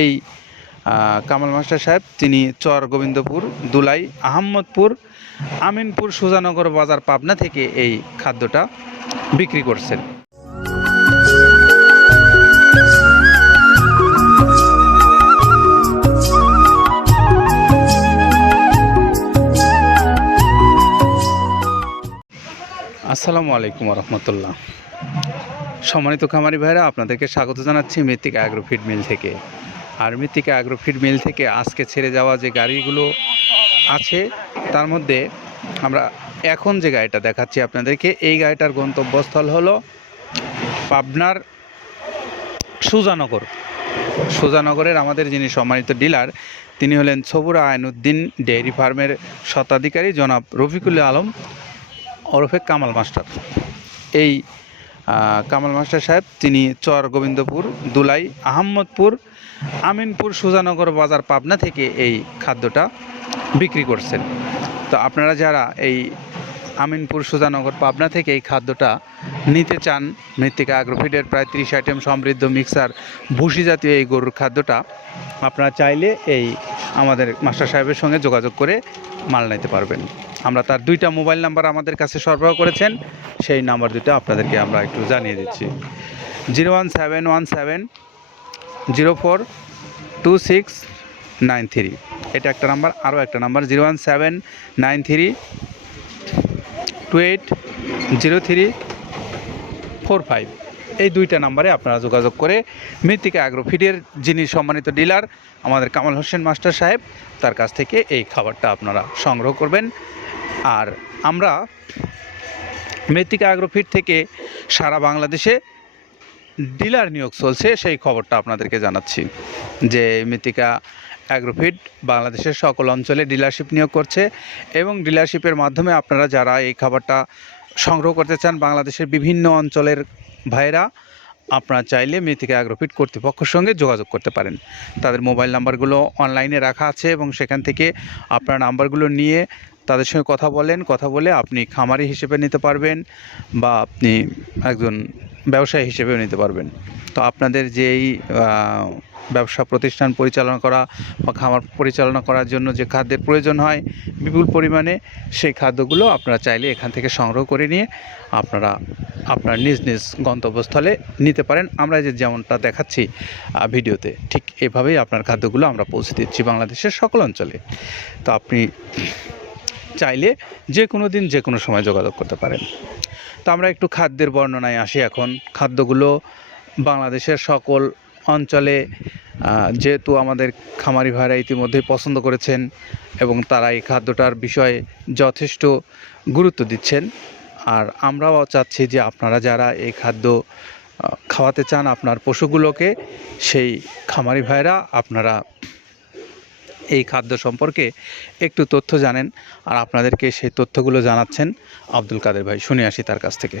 এই কামাল মাস্টার সাহেব, তিনি চর গোবিন্দপুর, দুলাই, আহম্মদপুর, আমিনপুর, সুজানগর বাজার পাবনা থেকে এই খাদ্যটা বিক্রি করছেন। আসসালামু আলাইকুম রহমতুল্লাহ। সম্মানিত খামারি ভাইরা, আপনাদেরকে স্বাগত জানাচ্ছি মৃত্তিকা অ্যাগ্রো ফিড মিল থেকে। আর মৃত্তিকা অ্যাগ্রো ফিড মিল থেকে আজকে ছেড়ে যাওয়া যে গাড়িগুলো আছে, তার মধ্যে আমরা এখন যে গাড়িটা দেখাচ্ছি আপনাদেরকে, এই গাড়িটার গন্তব্যস্থল হলো পাবনার সুজানগর। সুজানগরের আমাদের যিনি সম্মানিত ডিলার তিনি হলেন সবুরা আইনুদ্দিন ডেয়ারি ফার্মের স্বত্বাধিকারী জনাব রফিকুল আলম ওরফে কামাল মাস্টার। এই কামাল মাস্টার সাহেব, তিনি চর গোবিন্দপুর, দুলাই, আহম্মদপুর, আমিনপুর, সুজানগর বাজার পাবনা থেকে এই খাদ্যটা বিক্রি করছেন। তো আপনারা যারা এই আমিনপুর সুজানগর পাবনা থেকে এই খাদ্যটা নিতে চান মৃত্তিকা আগ্রোফিডের প্রায় ত্রিশ আইটেম সমৃদ্ধ মিক্সার ভুসি জাতীয় এই গরুর খাদ্যটা আপনারা চাইলে এই আমাদের মাস্টার সাহেবের সঙ্গে যোগাযোগ করে মাল নিতে পারবেন। আমরা তার দুইটা মোবাইল নাম্বার আমাদের কাছে সরবরাহ করেছেন, সেই নাম্বার দুটো আপনাদেরকে আমরা একটু জানিয়ে দিচ্ছি। Zero one seven one seven zero four two six nine three. এটা একটা নাম্বার, আরও একটা number, zero one seven nine three two eight zero three four five এই দুইটা নাম্বারে আপনারা যোগাযোগ করে মৃত্তিকা অ্যাগ্রোফিডের যিনি সম্মানিত ডিলার আমাদের কামাল হোসেন মাস্টার সাহেব, তার কাছ থেকে এই খাবারটা আপনারা সংগ্রহ করবেন। আর আমরা মৃত্তিকা অ্যাগ্রোফিড থেকে সারা বাংলাদেশে ডিলার নিয়োগ চলছে, সেই খবরটা আপনাদেরকে জানাচ্ছি যে মৃত্তিকা অ্যাগ্রোফিড বাংলাদেশের সকল অঞ্চলে ডিলারশিপ নিয়োগ করছে এবং ডিলারশিপের মাধ্যমে আপনারা যারা এই খাবারটা সংগ্রহ করতে চান বাংলাদেশের বিভিন্ন অঞ্চলের ভাইরা আপনারা চাইলে মৃত্তিকা অ্যাগ্রোফিড কর্তৃপক্ষের সঙ্গে যোগাযোগ করতে পারেন। তাদের মোবাইল নাম্বারগুলো অনলাইনে রাখা আছে এবং সেখান থেকে আপনার নাম্বারগুলো নিয়ে তাদের সঙ্গে কথা বলেন। কথা বলে আপনি খামারি হিসেবে নিতে পারবেন বা আপনি একজন ব্যবসায়ী হিসেবেও নিতে পারবেন। তো আপনাদের যেই ব্যবসা প্রতিষ্ঠান পরিচালনা করা বা খামার পরিচালনা করার জন্য যে খাদ্যের প্রয়োজন হয় বিপুল পরিমাণে, সেই খাদ্যগুলো আপনারা চাইলে এখান থেকে সংগ্রহ করে নিয়ে আপনারা আপনার নিজ নিজ গন্তব্যস্থলে নিতে পারেন। আমরা যে যেমনটা দেখাচ্ছি ভিডিওতে ঠিক এভাবেই আপনার খাদ্যগুলো আমরা পৌঁছে দিচ্ছি বাংলাদেশের সকল অঞ্চলে। তো আপনি চাইলে যে কোনো দিন যে কোনো সময় যোগাযোগ করতে পারেন। তো আমরা একটু খাদ্যের বর্ণনায় আসি এখন। খাদ্যগুলো বাংলাদেশের সকল অঞ্চলে যেহেতু আমাদের খামারি ভাইরা ইতিমধ্যেই পছন্দ করেছেন এবং তারা এই খাদ্যটার বিষয়ে যথেষ্ট গুরুত্ব দিচ্ছেন। আর আমরাও চাচ্ছি যে আপনারা যারা এই খাদ্য খাওয়াতে চান আপনার পশুগুলোকে, সেই খামারি ভাইরা আপনারা এই খাদ্য সম্পর্কে একটু তথ্য জানেন। আর আপনাদেরকে সেই তথ্যগুলো জানাচ্ছেন আব্দুল কাদের ভাই। শুনে আসি তার কাছ থেকে।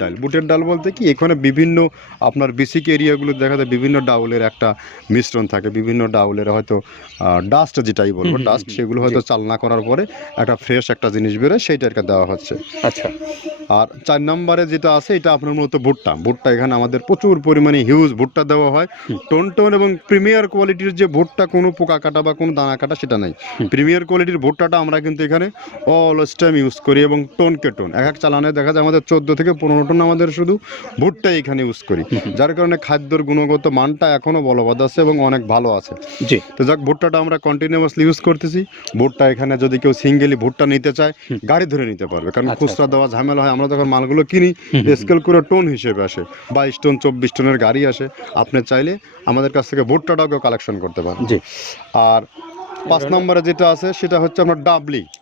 ডাল। বুটের ডাল বলতে কি এখানে বিভিন্ন আপনার বেসিক এরিয়াগুলো দেখা যায় বিভিন্ন ডাউলের একটা মিশ্রণ থাকে বিভিন্ন ডাউলের হয়তো ডাস্ট যেটাই বলব ডাস্ট সেগুলো হয়তো চালনা করার পরে একটা ফ্রেশ একটা জিনিস বেরোয় সেইটাকে দেওয়া হচ্ছে। আচ্ছা। আর চার নম্বরে যেটা আছে এটা আপনার মূলত ভুট্টা। ভুট্টা এখানে আমাদের প্রচুর পরিমাণে হিউজ ভুট্টা দেওয়া হয়। টোন টোন এবং প্রিমিয়ার কোয়ালিটির যে ভুট্টা কোনো পোকা কাটা বা কোনো দানা কাটা সেটা নাই। প্রিমিয়ার কোয়ালিটির ভুট্টাটা আমরা কিন্তু এখানে অল টাইম ইউজ করি এবং টোন কে টোন। এক এক চালানে দেখা যায় আমাদের চোদ্দ থেকে পনেরো মটন আমাদের শুধু ভুট্টা এখানে ইউজ করি। যার কারণে খাদ্যর গুণগত মানটা এখনও বলবৎ আছে এবং অনেক ভালো আছে। জি। তো যাক ভুট্টাটা আমরা কন্টিনিউয়াসলি ইউজ করতেছি। ভুট্টা এখানে যদি কেউ সিঙ্গেলি ভুট্টা নিতে চায় গাড়ি ধরে নিতে পারবে। কারণ আচ্ছা, খুচরা দেওয়া ঝামেলা হয় আমরা যখন মালগুলো কিনি স্কেল করে টোন হিসেবে আসে বাইশ টন চব্বিশ টনের গাড়ি আসে। আপনি চাইলে আমাদের কাছ থেকে ভুট্টাটাও কেউ কালেকশন করতে পারেন। জি। আর পাঁচ নম্বরে যেটা আছে সেটা হচ্ছে আপনার ডাবলি। আচ্ছা আচ্ছা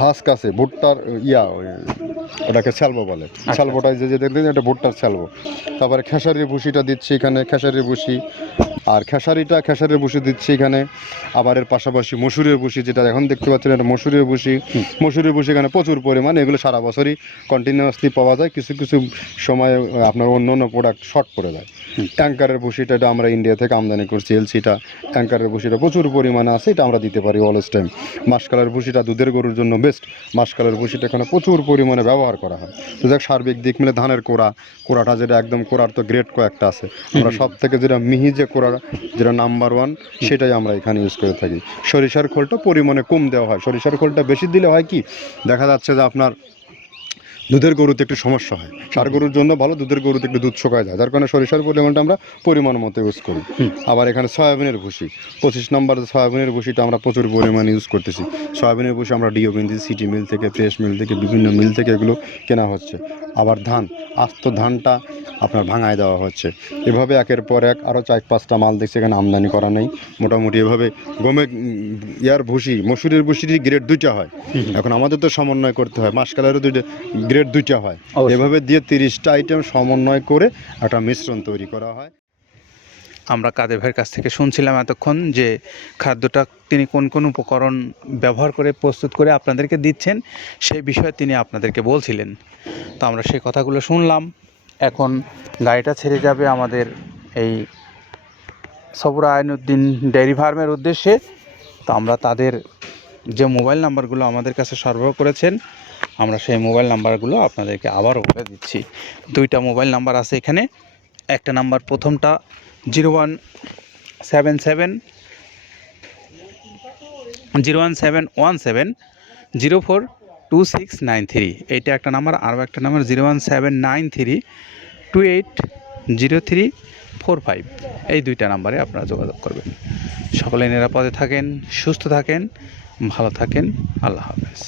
হাঁস কাছে ভুট্টার ইয়া ওই ওটাকে স্যালবো বলে। আচ্ছা। যে যে দেখবেন এটা ভুট্টার স্যালবো তারপরে খেসারির ভুসিটা দিচ্ছি এখানে খেসারির ভুসি আর খেসারিটা খেসারির ভুসি দিচ্ছি এখানে। আবার এর পাশাপাশি মসুরের ভুসি যেটা এখন দেখতে পাচ্ছেন এটা মসুরের ভুসি। মসুরের ভুসি এখানে প্রচুর পরিমাণে এগুলো সারা বছরই কন্টিনিউয়াসলি পাওয়া যায়। কিছু কিছু সময় আপনার অন্য অন্য প্রোডাক্ট শর্ট পড়ে যায়। ট্যাঙ্কারের ভুসিটা এটা আমরা ইন্ডিয়া থেকে আমদানি করছি এলসিটা ট্যাঙ্কারের ভুসিটা প্রচুর পরিমাণে আছে এটা আমরা দিতে পারি অলস টাইম মাসকালের ভুসিটা দুধের গরুর জন্য বেস্ট মাসকালের ভুসিটা এখানে প্রচুর পরিমাণে ব্যবহার করা হয়। তো দেখ সার্বিক দিক মিলে ধানের কোড়া। কোড়াটা যেটা একদম কোড়ার তো গ্রেড কয়েকটা আছে। আমরা সব থেকে যেটা মিহি যে কোড়া যেটা নাম্বার ওয়ান সেটাই আমরা এখানে ইউজ করে থাকি। সরিষার খোলটা পরিমাণে কম দেওয়া হয়। সরিষার খোলটা বেশি দিলে হয় কি? দেখা যাচ্ছে যে আপনার দুধের গরুতে একটু সমস্যা হয়। সার গরুর জন্য ভালো দুধের গরুতে একটু দুধ শোকায় যায়। যার কারণে সরিষার পরিমাণটা আমরা পরিমাণ মতো ইউজ করি। আবার এখানে সয়াবিনের ভুসি। পঁচিশ নম্বর সয়াবিনের ভুসিটা আমরা প্রচুর পরিমাণে ইউজ করতেছি। সয়াবিনের ভুসি আমরা ডিও বিন্দি সিটি মিল থেকে ফ্রেশ মিল থেকে বিভিন্ন মিল থেকে এগুলো কেনা হচ্ছে। আবার ধান আস্ত ধানটা আপনার ভাঙায় দেওয়া হচ্ছে। এভাবে একের পর এক আরও চার পাঁচটা মাল দেখছি এখানে আমদানি করা নেই। মোটামুটি এভাবে গমে ইয়ার ভুসি মসুরের ভুসির গ্রেড দুইটা হয়। এখন আমাদের তো সমন্বয় করতে হয় মাসকালেরও দুইটা গ্রেড দুইটা হয়। এভাবে দিয়ে তিরিশটা আইটেম সমন্বয় করে একটা মিশ্রণ তৈরি করা হয়। আমরা কাদের ভাইয়ের কাছ থেকে শুনছিলাম এতক্ষণ যে খাদ্যটা তিনি কোন কোন উপকরণ ব্যবহার করে, প্রস্তুত করে আপনাদেরকে দিচ্ছেন, সেই বিষয়ে তিনি আপনাদেরকে বলছিলেন। তো আমরা সেই কথাগুলো শুনলাম। এখন গাড়িটা ছেড়ে যাবে আমাদের এই সবুরা আইনুদ্দিন ডেয়ারি ফার্মের উদ্দেশ্যে। তো আমরা তাদের যে মোবাইল নাম্বারগুলো আমাদের কাছে সরবরাহ করেছেন, আমরা সেই মোবাইল নাম্বারগুলো আপনাদেরকে আবারও বলে দিচ্ছি। দুইটা মোবাইল নাম্বার আছে এখানে। একটা নাম্বার প্রথমটা zero one seven seven, zero one seven one seven, zero four two six nine three. এইটা একটা নাম্বার, আরও একটা number, zero one seven nine three two eight zero three four five. এই দুইটা নাম্বারে আপনারা যোগাযোগ করবেন। সকলে নিরাপদে থাকেন, সুস্থ থাকেন, ভালো থাকেন। আল্লাহ হাফেজ।